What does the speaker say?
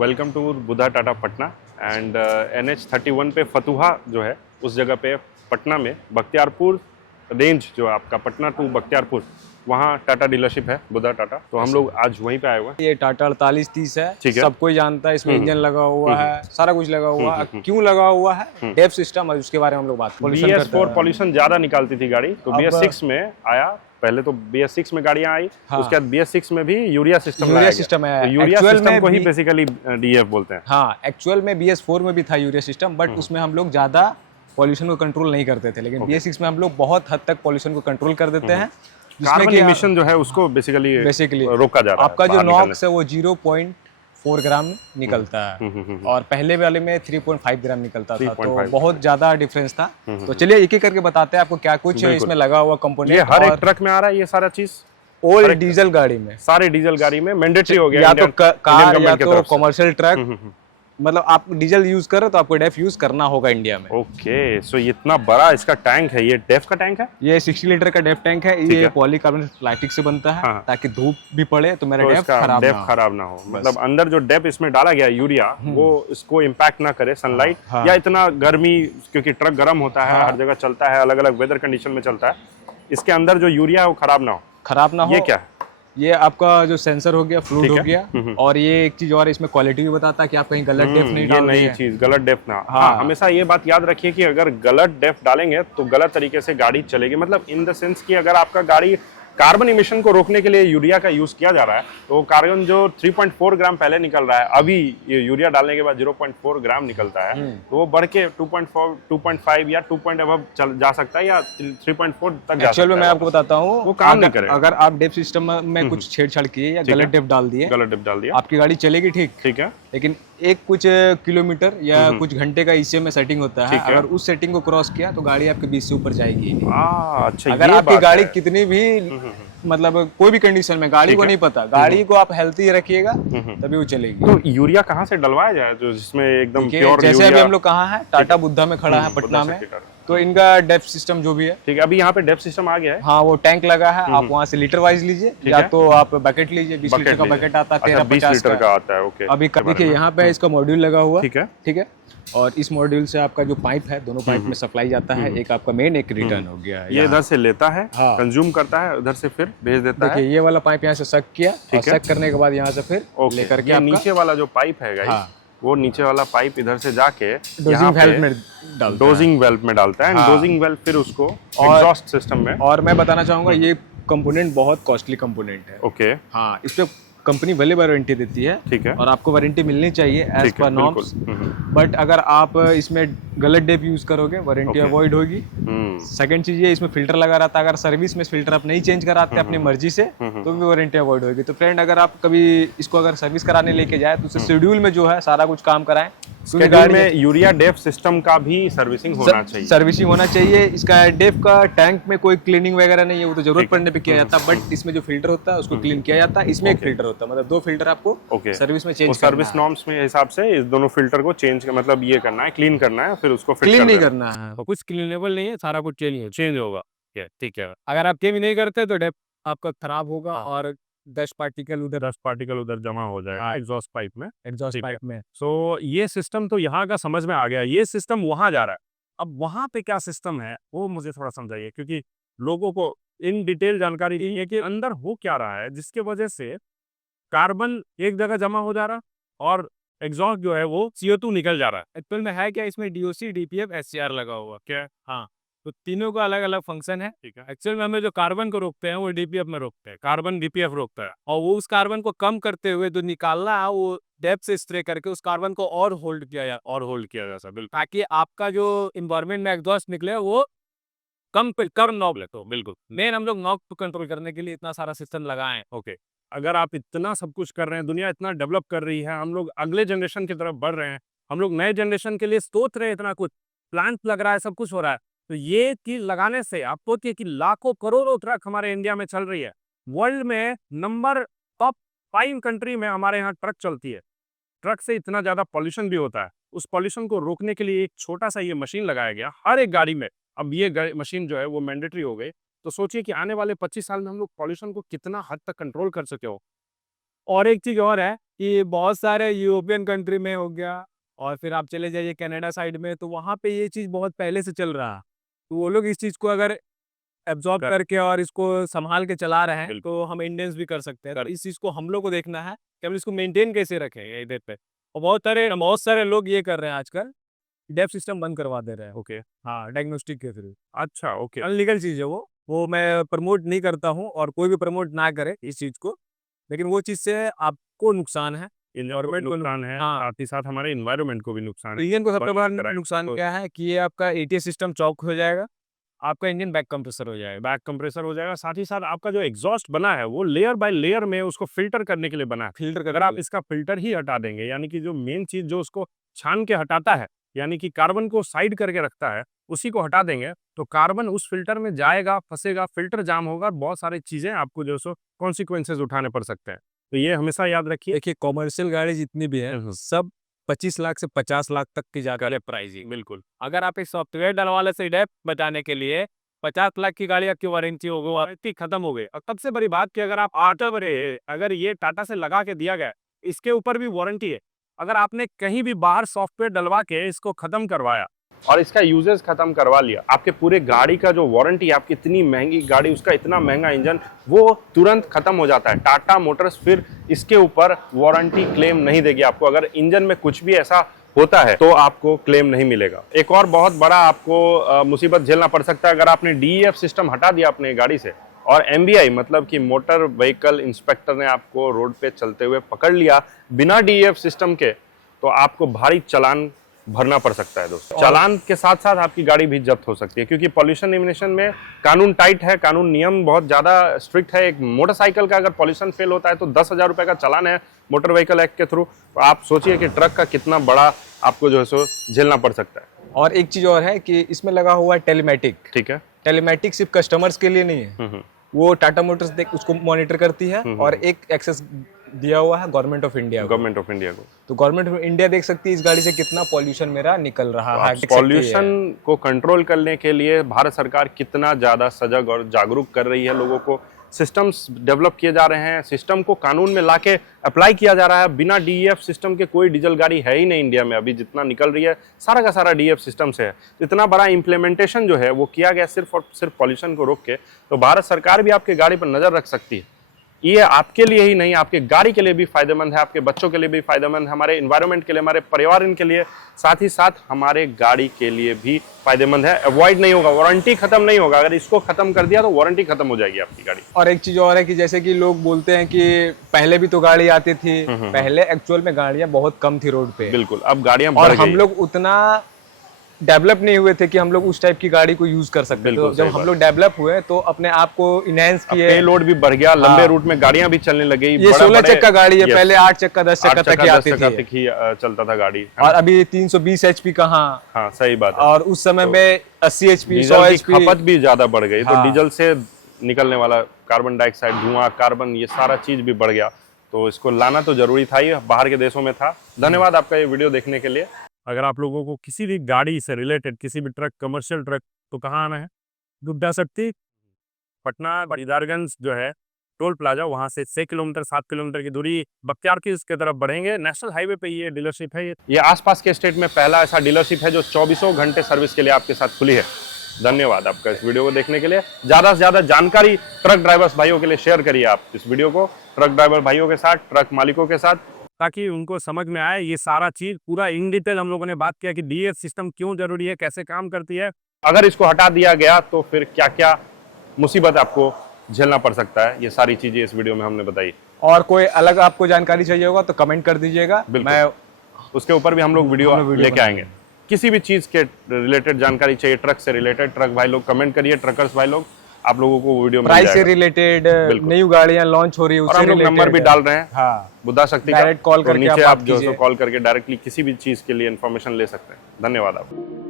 Welcome to Buddha Tata Patna and NH31 पे फतुहा जो है उस जगह पे पटना में बख्तियारपुर रेंज जो आपका पटना टू बख्तियारपुर वहाँ टाटा डीलरशिप है बुधा टाटा। तो हम लोग आज वहीं पे आए हुए हैं। ये टाटा 4830 है, ठीक है। सब कोई जानता है। इसमें इंजन लगा हुआ है, सारा कुछ लगा हुआ है। क्यों लगा हुआ है, डेफ सिस्टम, उसके बारे में हम लोग बात करते हैं। BS4 पॉल्यूशन ज्यादा निकालती थी गाड़ी, तो BS6 में आया। पहले तो BS6 में गाड़ियां आई, उसके बाद BS6 में भी यूरिया सिस्टम यूरिया है। तो यूरिया सिस्टम को ही बेसिकली DF बोलते हैं। हाँ, एक्चुअल में BS4 में भी था यूरिया सिस्टम, बट उसमें हम लोग ज्यादा पॉल्यूशन को कंट्रोल नहीं करते थे। लेकिन BS6 में हम लोग बहुत हद तक पॉल्यूशन को कंट्रोल कर देते हैं। कार्बन इमिशन जो है उसको बेसिकली रोका जा रहा है। आपका जो नॉक्स है वो 0.4 ग्राम निकलता है और पहले वाले में 3.5 ग्राम निकलता था, तो बहुत ज्यादा डिफरेंस था। तो चलिए एक एक करके बताते हैं आपको क्या कुछ इसमें लगा हुआ कंपोनेंट। ये हर एक ट्रक में आ रहा है ये सारा चीज, और डीजल गाड़ी में, सारे डीजल गाड़ी में मैंडेटरी हो गया। या तो कार या तो कमर्शियल ट्रक, मतलब आप डीजल यूज कर रहे हो तो आपको डेफ यूज करना होगा इंडिया में। ओके, सो इतना बड़ा इसका टैंक है, ये डेफ का टैंक है। ये 60 लीटर का डेफ टैंक है। ये पॉलीकार्बोनेट प्लास्टिक से बनता है। हाँ। ताकि धूप भी पड़े तो मेरा डेफ खराब ना हो। मतलब अंदर जो डेफ इसमें डाला गया यूरिया, वो इसको इम्पैक्ट ना करे सनलाइट। हाँ। या इतना गर्मी, क्योंकि ट्रक गर्म होता है। हाँ। हर जगह चलता है, अलग अलग वेदर कंडीशन में चलता है। इसके अंदर जो यूरिया है वो खराब ना हो। ये क्या है? ये आपका जो सेंसर हो गया, फ्लूइड हो गया। और ये एक चीज और, इसमें क्वालिटी भी बताता है कि आप कहीं गलत डेफ नहीं डाल रहे हैं। नई चीज, गलत डेफ ना। हाँ, हमेशा ये बात याद रखिए कि अगर गलत डेफ डालेंगे तो गलत तरीके से गाड़ी चलेगी। मतलब इन द सेंस कि अगर आपका गाड़ी कार्बन इमिशन को रोकने के लिए यूरिया का यूज किया जा रहा है, तो कार्बन जो 3.4 ग्राम पहले निकल रहा है, अभी ये यूरिया डालने के बाद 0.4 ग्राम निकलता है, तो वो बढ़ के 2.4, 2.5 या 2 अबव चल जा सकता है, या 3.4 तक जा सकता है। मैं आपको बताता हूँ, वो काम नहीं करेगा। अगर आप डेफ सिस्टम में कुछ छेड़छाड़ किए या गलत डेफ डाल दिए, आपकी गाड़ी चलेगी ठीक है, लेकिन एक कुछ किलोमीटर या कुछ घंटे का ECM में सेटिंग होता है। अगर उस सेटिंग को क्रॉस किया तो गाड़ी आपके 20 से ऊपर जाएगी। अच्छा, अगर आपकी गाड़ी कितनी भी मतलब कोई भी कंडीशन में, गाड़ी को नहीं पता, गाड़ी को आप हेल्थी रखिएगा तभी वो चलेगी। तो यूरिया कहाँ से डलवाया जाए जो जिसमें एकदम प्योर? जैसे अभी हम लोग कहाँ है, टाटा बुद्धा में खड़ा है पटना में, तो इनका डेफ सिस्टम जो भी है, ठीक है। अभी यहाँ पे डेफ सिस्टम आ गया है। हाँ, वो टैंक लगा है। आप वहाँ से लीटर वाइज लीजिए, या तो आप बकेट लीजिए। 20 लीटर का बकेट आता है, 13-50 लीटर का आता है। ओके, अभी देखिए यहाँ पे इसका मॉड्यूल लगा हुआ, ठीक है। और इस मॉड्यूल से आपका जो पाइप है, दोनों पाइप में सप्लाई जाता है। एक आपका मेन, एक रिटर्न हो गया। ये इधर से लेता है, कंज्यूम करता है, उधर से फिर भेज देता है। देखिए ये वाला पाइप यहाँ से सक किया, और सक करने के बाद यहाँ से फिर लेकर के नीचे वाला जो पाइप है गाइस, वो नीचे वाला पाइप इधर से जाके डोजिंग वेल्व में डालता है। डोजिंग वेल्व फिर उसको एग्जॉस्ट सिस्टम में। और मैं बताना चाहूंगा, ये कंपोनेंट बहुत कॉस्टली कंपोनेंट है। ओके, हाँ, इस पे कंपनी भले वारंटी देती है, ठीक है, और आपको वारंटी मिलनी चाहिए एज पर नॉर्म्स। बट अगर आप इसमें गलत डेप यूज करोगे, वारंटी अवॉइड होगी। सेकंड चीज ये, इसमें फिल्टर लगा रहता है। अगर सर्विस में फिल्टर आप नहीं चेंज कराते अपनी मर्जी से, तो भी वारंटी अवॉइड होगी। तो फ्रेंड, अगर आप कभी इसको अगर सर्विस कराने लेके जाए, तो उससे शेड्यूल में जो है सारा कुछ काम कराएं। गाड़ी में यूरिया डेफ सिस्टम का भी सर्विसिंग होना चाहिए। इसका डेफ का टैंक में कोई क्लीनिंग वगैरह नहीं है, वो तो जरूरत पड़ने पे किया जाता है। बट इसमें जो फिल्टर होता है उसको क्लीन किया जाता है। इसमें एक फिल्टर होता है, मतलब 2 फिल्टर आपको सर्विस में चेंज, सर्विस नॉर्म्स में हिसाब से इस दोनों फिल्टर को चेंज, मतलब ये करना है, क्लीन करना है, फिर उसको क्लीन नहीं करना है। कुछ क्लीनेबल नहीं है, सारा कुछ चेंज होगा। ठीक है, अगर आप क्लीन नहीं करते तो डेप आपका खराब होगा, और 10 पार्टिकल उधर जमा हो जाएगा एग्जॉस्ट पाइप में। सो ये सिस्टम तो यहाँ का समझ में आ गया। ये सिस्टम वहां जा रहा है। अब वहां पे क्या सिस्टम है वो मुझे थोड़ा समझाइए, क्योंकि लोगों को इन डिटेल जानकारी नहीं है कि अंदर हो क्या रहा है, जिसके वजह से कार्बन एक जगह जमा हो जा रहा और एग्जॉस्ट जो है वो CO2 निकल जा रहा है। एक्चुअल में है क्या, इसमें DOC, DPF, SCR लगा हुआ क्या? हाँ, तो तीनों का अलग अलग फंक्शन है। ठीक है, एक्चुअल में हमें जो कार्बन को रोकते हैं वो DPF में रोकते हैं, कार्बन DPF रोकता है, और वो उस कार्बन को कम करते हुए जो निकालना है वो डेप्थ से स्प्रे करके उस कार्बन को और होल्ड किया जा सकता है, ताकि आपका जो इन्वायरमेंट में एग्जॉस्ट निकले वो कम नॉब ले। तो बिल्कुल मेन हम लोग नॉब को कंट्रोल करने के लिए इतना सारा सिस्टम लगाए। ओके, अगर आप इतना सब कुछ कर रहे हैं, दुनिया इतना डेवलप कर रही है, हम लोग अगले जनरेशन की तरफ बढ़ रहे हैं, हम लोग नए जनरेशन के लिए सोच रहे हैं, इतना कुछ प्लांट लग रहा है, सब कुछ हो रहा है, तो ये चीज लगाने से आप सोचिए कि लाखों करोड़ों ट्रक हमारे इंडिया में चल रही है। वर्ल्ड में नंबर टॉप 5 कंट्री में हमारे यहाँ ट्रक चलती है। ट्रक से इतना ज्यादा पॉल्यूशन भी होता है। उस पॉल्यूशन को रोकने के लिए एक छोटा सा ये मशीन लगाया गया हर एक गाड़ी में। अब ये मशीन जो है वो मैंडेटरी हो गई। तो सोचिए कि आने वाले 25 साल में हम लोग पॉल्यूशन को कितना हद तक कंट्रोल कर सके हो। और एक चीज और है कि बहुत सारे यूरोपियन कंट्री में हो गया, और फिर आप चले जाइए कनाडा साइड में, तो वहाँ पे ये चीज़ बहुत पहले से चल रहा है। तो वो लोग इस चीज़ को अगर एब्जॉर्ब करके और इसको संभाल के चला रहे हैं, तो हम इंडियंस भी कर सकते हैं। तो इस चीज़ को हम लोग को देखना है कि हम इसको मेंटेन कैसे रखें इधर पे। और बहुत सारे लोग ये कर रहे हैं आजकल, डेफ सिस्टम बंद करवा दे रहे हैं। ओके। हाँ, डायग्नोस्टिक के थ्रू। अच्छा, ओके। अनलीगल चीज़ है वो मैं प्रमोट नहीं करता हूँ, और कोई भी प्रमोट ना करे इस चीज़ को। लेकिन वो चीज़ से आपको नुकसान है, एनवायरनमेंट को नुकसान है, हाँ। साथ ही साथ हमारे एनवायरनमेंट को भी नुकसान तो है। इंजन को सबसे बड़ा बड़ा नुकसान तो क्या है कि ये आपका एटीएस सिस्टम चॉक हो जाएगा, आपका इंजन बैक कंप्रेसर हो जाएगा। बैक कंप्रेसर हो जाएगा, साथ ही साथ आपका जो एग्जॉस्ट बना है वो लेयर बाय लेयर में उसको फिल्टर करने के लिए बना है। फिल्टर अगर आप इसका फिल्टर ही हटा देंगे, यानी कि जो मेन चीज जो उसको छान के हटाता है, यानी कि कार्बन को साइड करके रखता है, उसी को हटा देंगे, तो कार्बन उस फिल्टर में जाएगा, फंसेगा, फिल्टर जाम होगा, बहुत सारी चीजें आपको जो सो कॉन्सिक्वेंसेज उठाने पड़ सकते हैं। तो ये हमेशा याद रखिए। देखिए, कॉमर्शियल गाड़ी जितनी भी है, सब 25 लाख से 50 लाख तक की जाकर है प्राइसिंग। बिल्कुल। अगर आप एक सॉफ्टवेयर डलवाने से डेप बचाने के लिए 50 लाख की गाड़ी आपकी वारंटी हो गई, वारंटी खत्म हो गई। और सबसे बड़ी बात कि अगर आप ऑटो अगर ये टाटा से लगा के दिया गया, इसके ऊपर भी वारंटी है। अगर आपने कहीं भी बाहर सॉफ्टवेयर डलवा के इसको खत्म करवाया और इसका यूजेस खत्म करवा लिया, आपके पूरे गाड़ी का जो वारंटी, आपकी इतनी महंगी गाड़ी, उसका इतना महंगा इंजन, वो तुरंत खत्म हो जाता है। टाटा मोटर्स फिर इसके ऊपर वारंटी क्लेम नहीं देगी आपको। अगर इंजन में कुछ भी ऐसा होता है तो आपको क्लेम नहीं मिलेगा। एक और बहुत बड़ा आपको मुसीबत झेलना पड़ सकता है अगर आपने डीईएफ सिस्टम हटा दिया अपने गाड़ी से, और एमबीआई मतलब कि मोटर व्हीकल इंस्पेक्टर ने आपको रोड पे चलते हुए पकड़ लिया बिना डीईएफ सिस्टम के, तो आपको भारी चालान भरना पड़ सकता है दोस्तों। चालान के साथ साथ आपकी गाड़ी भी जब्त हो सकती है, क्योंकि पॉल्यूशन एलिमिनेशन में कानून टाइट है, कानून नियम बहुत ज्यादा स्ट्रिक्ट है। एक मोटरसाइकिल का अगर पॉल्यूशन फेल होता है तो 10,000 रुपए का चालान है मोटर व्हीकल एक्ट के थ्रू। तो आप सोचिए कि ट्रक का कितना बड़ा आपको जो है सो झेलना पड़ सकता है। और एक चीज और है कि इसमें लगा हुआ है टेलीमेटिक। ठीक है। टेलीमेटिक सिर्फ कस्टमर्स के लिए नहीं है, वो टाटा मोटर्स देख उसको मॉनिटर करती है, और एक एक्सेस दिया हुआ है गवर्नमेंट ऑफ इंडिया को। तो गवर्नमेंट ऑफ इंडिया देख सकती है इस गाड़ी से कितना पॉल्यूशन मेरा निकल रहा है। पॉल्यूशन को कंट्रोल करने के लिए भारत सरकार कितना ज्यादा सजग और जागरूक कर रही है लोगों को। सिस्टम्स डेवलप किए जा रहे हैं, सिस्टम को कानून में लाके अप्लाई किया जा रहा है। बिना डीईएफ सिस्टम के कोई डीजल गाड़ी है ही नहीं इंडिया में। अभी जितना निकल रही है सारा का सारा डीईएफ सिस्टम से है। इतना बड़ा इम्प्लीमेंटेशन जो है वो किया गया सिर्फ और सिर्फ पॉल्यूशन को रोक के। तो भारत सरकार भी आपके गाड़ी पर नजर रख सकती है। ये आपके लिए ही नहीं, आपके गाड़ी के लिए भी फायदेमंद है, आपके बच्चों के लिए भी फायदेमंद है, हमारे एनवायरनमेंट के लिए, हमारे पर्यावरण के लिए, साथ ही साथ हमारे गाड़ी के लिए भी फायदेमंद है। अवॉइड नहीं होगा, वारंटी खत्म नहीं होगा। अगर इसको खत्म कर दिया तो वारंटी खत्म हो जाएगी आपकी गाड़ी। और एक चीज और है कि जैसे कि लोग बोलते हैं कि पहले भी तो गाड़ी आती थी, पहले एक्चुअल में गाड़ियां बहुत कम थी रोड पे। बिल्कुल, अब गाड़ियां और बढ़ गई। हम लोग उतना डेवलप नहीं हुए थे कि हम लोग उस टाइप की गाड़ी को यूज कर सकते। तो जब हम लोग डेवलप हुए तो अपने आप को इनहेंस किए, पेलोड भी बढ़ गया, लंबे रूट में गाड़ियां भी चलने लगी। ये 16 चक्का गाड़ी है, पहले 8 चक्का 10 चक्का तक ही आती थी, चलता था गाड़ी। और अभी 320 एचपी कहाँ। हाँ, सही बात है। और उस समय में 80 एचपी 100 एचपी खपत भी ज्यादा बढ़ गई। तो डीजल से निकलने वाला कार्बन डाइऑक्साइड, धुआं, कार्बन, ये सारा चीज भी बढ़ गया। तो इसको लाना तो जरूरी था, ये बाहर के देशों में था। धन्यवाद आपका ये वीडियो देखने के लिए। अगर आप लोगों को किसी भी गाड़ी से रिलेटेड, किसी भी ट्रक, कमर्शियल ट्रक, तो कहाँ आना है? गुड्डा शक्ति, पटना बरिदारगंज जो है टोल प्लाजा, वहां से 6 किलोमीटर 7 किलोमीटर की दूरी बख्तियारपुर की तरफ बढ़ेंगे। नेशनल हाईवे पे ये डीलरशिप है। ये आसपास के स्टेट में पहला ऐसा डीलरशिप है जो 24 घंटे सर्विस के लिए आपके साथ खुली है। धन्यवाद आपका इस वीडियो को देखने के लिए। ज्यादा से ज्यादा जानकारी ट्रक ड्राइवर्स भाइयों के लिए शेयर करिए आप इस वीडियो को, ट्रक ड्राइवर भाइयों के साथ, ट्रक मालिकों के साथ, ताकि उनको समझ में आए ये सारा चीज। पूरा इन डिटेल हम लोगों ने बात किया कि डीएस सिस्टम क्यों जरूरी है, कैसे काम करती है, अगर इसको हटा दिया गया तो फिर क्या क्या मुसीबत आपको झेलना पड़ सकता है। ये सारी चीजें इस वीडियो में हमने बताई। और कोई अलग आपको जानकारी चाहिए होगा तो कमेंट कर दीजिएगा, मैं उसके ऊपर भी हम लोग वीडियो लेके आएंगे। किसी भी चीज के रिलेटेड जानकारी चाहिए, ट्रक से रिलेटेड, ट्रक भाई लोग कमेंट करिए, ट्रकर्स भाई लोग, आप लोगों को वीडियो में प्राइस से रिलेटेड, नई गाड़ियां लॉन्च हो रही है और हम लोग नंबर भी डाल रहे हैं। हाँ, बुद्धा शक्ति का, डायरेक्ट कॉल करके नीचे आप जो कॉल करके डायरेक्टली किसी भी चीज के लिए इन्फॉर्मेशन ले सकते हैं। धन्यवाद आपको।